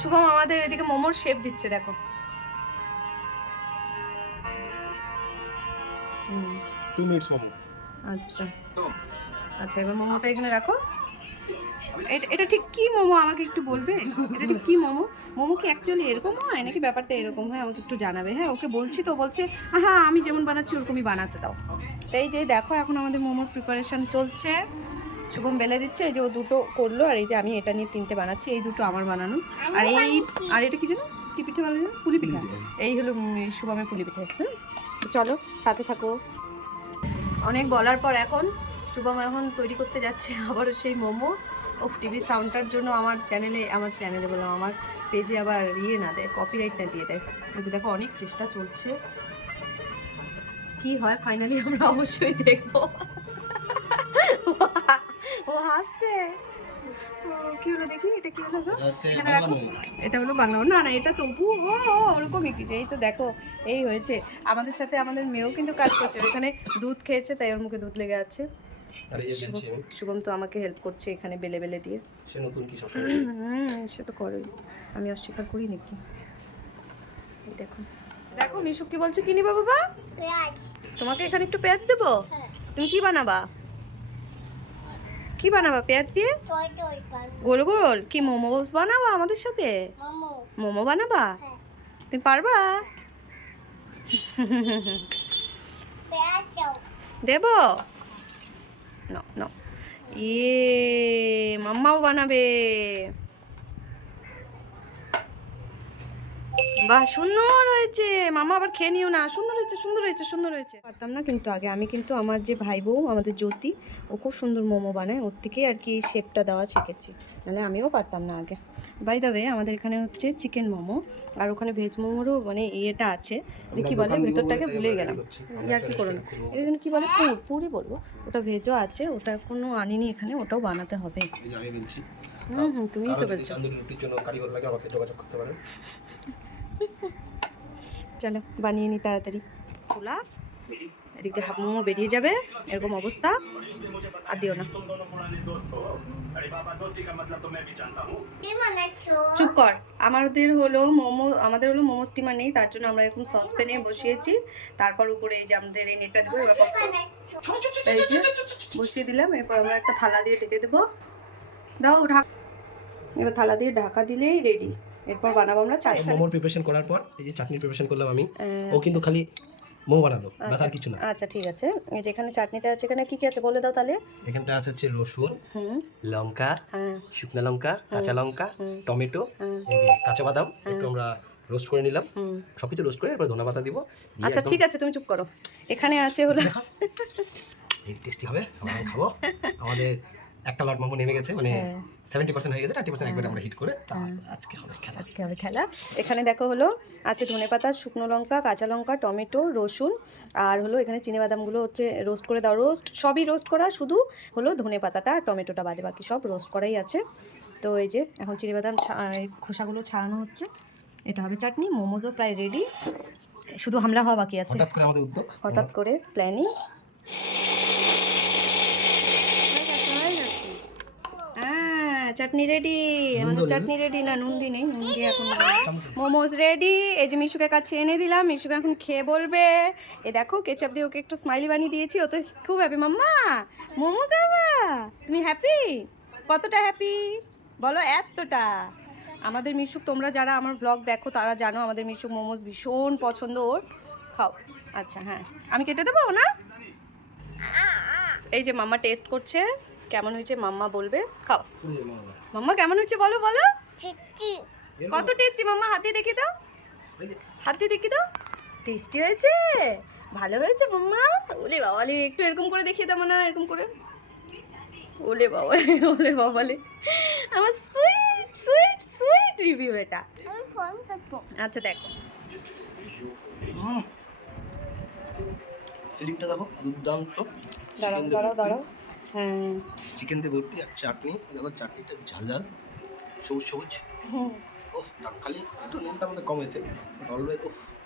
শুভম আমাদের এদিকে মোমোর শেপ দিচ্ছে দেখো। Hmm, two minutes momo. আচ্ছা। আচ্ছা এবার মোমোটা এখানে রাখো। এটা এটা ঠিক কি মোমো? আমাকে একটু বলবে? এটা ঠিক কি মোমো? মোমো কি অ্যাকচুয়ালি এরকম হয়? নাকি ব্যাপারটা এরকম হয়? আমাকে একটু জানাবে। হ্যাঁ ওকে বলছি তো বলছে হ্যাঁ আমি যেমন বানাচ্ছি ওরকমই বানাতে দাও। তাই যে দেখো এখন আমাদের মোমোর প্রিপারেশন চলছে। শুভম বেলে দিচ্ছে এই যে ও দুটো করল আর এই যে আমি এটা নিয়ে তিনটে বানাচ্ছি এই দুটো আমার বানানো। আর এই আর এটা কি জানো কি পিঠে জানো? পুলি পিঠা। এই হলো শুভমের পুলি পিঠে হুম? চলো সাথে থাকো। অনেক বলার পর এখন শুভম এখন তৈরি করতে যাচ্ছে আবারও সেই মোমো। ও টিভি সাউন্ডটার জন্য আমার চ্যানেলে আমার চ্যানেলে বললাম আমার পেজে আবার ইয়ে না দেয় কপিরাইট না দিয়ে দেয়। ওই যে দেখো অনেক চেষ্টা চলছে। কি হয় ফাইনালি আমরা অবশ্যই দেখব। হাসছে ও, কি হলো দেখি? এটা কি হলো গো? এখানে রাখো। এটা হলো বাংলা না না এটা তবু ও ও, ওরকমই কিছু। এই তো দেখো এই হয়েছে। আমাদের সাথে আমাদের মেয়েও কিন্তু কাজ করছে। এখানে দুধ খেয়েছে তাই ওর মুখে দুধ লেগে আছে। শুভম তো আমাকে হেল্প করছে এখানে বেলে বেলে দিয়ে। সে নতুন কি সে তো করেই। আমি অস্বীকার করি নাকি? এই দেখো। দেখো মিশুক কি বলছে কি নিবা বাবা? পেঁয়াজ। তোমাকে এখানে একটু পেঁয়াজ দেবো? হ্যাঁ। তুমি কি বানাবা? কি বানাবা পেঁয়াজ দিয়ে? গোল গোল। কি মোমো বানাবা আমাদের সাথে? মোমো। বানাবা? হ্যাঁ। তুমি পারবা? দেব? ন ন ইয়ে মাম্মাও বানাবে। বাহ সুন্দর হয়েছে। মামা আবার খেয়ে নিও না। সুন্দর হয়েছে সুন্দর হয়েছে সুন্দর হয়েছে। পারতাম না কিন্তু আগে। আমি কিন্তু আমার যে ভাই বউ আমাদের জ্যোতি ও খুব সুন্দর মোমো বানায়। ওর থেকেই আর কি শেপটা দেওয়া শিখেছি। নাহলে আমিও পারতাম না আগে। বাই দাবে আমাদের এখানে হচ্ছে চিকেন মোমো। আর ওখানে ভেজ মোমোরও মানে ইয়েটা আছে। এটা কি বলে? ভেতরটাকে ভুলে গেলাম। ইয়ার কি করো না এটা যেন কি বলে? পুর পুরই বলব। ওটা ভেজও আছে ওটা এখনও আনিনি এখানে ওটাও বানাতে হবে। যে হুম হুম তুমিই তো বলছো। জন্য কারিগর লাগে আমাকে যোগাযোগ করতে পারেন। চলো, বানিয়ে নি তাড়াতাড়ি। খোলা এদিক দিয়ে হাফ মোমো বেরিয়ে যাবে, এরকম অবস্থা। আর দিও না। চুপ কর। আমাদের হলো মোমো, আমাদের হলো মোমো স্টিমার নেই, তার জন্য আমরা এরকম সসপ্যানে বসিয়েছি। তারপর উপরে এই যে আমাদের এই নেটটা দেবো, এবার এই যে, বসিয়ে দিলাম, এরপর আমরা একটা থালা দিয়ে ঢেকে দেবো। দাও, ঢাক। এবার থালা দিয়ে ঢাকা দিলেই রেডি এরপর বানাবো আমরা চাই মোমোর প্রিপারেশন করার পর এই যে চাটনি প্রিপারেশন করলাম আমি ও কিন্তু খালি মোমো বানালো ব্যাস আর কিছু না। আচ্ছা ঠিক আছে। এই যে এখানে চাটনিতে আছে এখানে কি কি আছে বলে দাও তাহলে? এখানটা আছে হচ্ছে রসুন লঙ্কা হ্যাঁ। শুকনো লঙ্কা কাঁচা লঙ্কা টমেটো এই যে কাঁচা বাদাম একটু আমরা রোস্ট করে নিলাম। সব কিছু রোস্ট করে এরপর ধনে পাতা দিব আচ্ছা ঠিক আছে তুমি চুপ করো। এখানে আছে হলো এই টেস্টি হবে আমরা খাব। আমাদের একটা লট মোমো নেমে গেছে মানে হ্যাঁ। সেভেন্টি পার্সেন্ট হয়ে গেছে থার্টি পার্সেন্ট একবার আমরা হিট করে তারপর আজকে হবে খেলা। আজকে হবে খেলা। এখানে দেখো হলো আছে ধনেপাতা শুকনো লঙ্কা কাঁচা লঙ্কা টমেটো রসুন আর হলো এখানে চিনে বাদামগুলো হচ্ছে রোস্ট করে দাও রোস্ট সবই রোস্ট করা শুধু হলো ধনে পাতাটা টমেটোটা বাদে বাকি সব রোস্ট করাই আছে। তো এই যে এখন বাদাম খোসাগুলো ছাড়ানো হচ্ছে। এটা হবে চাটনি মোমোজও প্রায় রেডি শুধু হামলা হওয়া বাকি আছে। হঠাৎ করে আমাদের উদ্যোগ। হঠাৎ করে প্ল্যানিং হ্যাঁ চাটনি রেডি আমাদের চাটনি রেডি না নুন দি নেই নুন দিয়ে এখন মোমোজ রেডি এই যে মিশুকে কাছে এনে দিলাম মিশুকে এখন খেয়ে বলবে এ দেখো কেচাপ দিয়ে ওকে একটু স্মাইলি বানিয়ে দিয়েছি ও তো খুব হ্যাপি মাম্মা মোমো খাবা? তুমি হ্যাপি কতটা হ্যাপি বলো এতটা। আমাদের মিশুক তোমরা যারা আমার ব্লগ দেখো তারা জানো আমাদের মিশুক মোমোজ ভীষণ পছন্দ ওর। খাও। আচ্ছা হ্যাঁ। আমি কেটে দেবো না? এই যে মাম্মা টেস্ট করছে। কেমন হয়েছে মাম্মা বলবে? খাও। মাম্মা। কেমন হয়েছে বলো বলো। চিচি কত টেস্টি মাম্মা হাতে দেখে দাও। হাতে দেখে দাও। টেস্টি হয়েছে? ভালো হয়েছে মাম্মা? ওলে বাবালে একটু এরকম করে দেখিয়ে দাও না এরকম করে। ওলে বাবালে ওলে বাবালে আমার সুইট সুইট সুইট রিভিউ এটা। আমি ফোন করব। আচ্ছা দেখো। ফিলিংটা দেখো দুর্দান্ত। দাঁড়াও দাঁড়াও দাঁড়াও। হ্যাঁ। চিকেন দিয়ে ভর্তি আর চাটনি। আবার চাটনিটা ঝাল ঝাল। সবুজ সবুজ। ওফ দারুণ। একটু নুনটা আমাদের কমেছে অলওয়েজ উফ।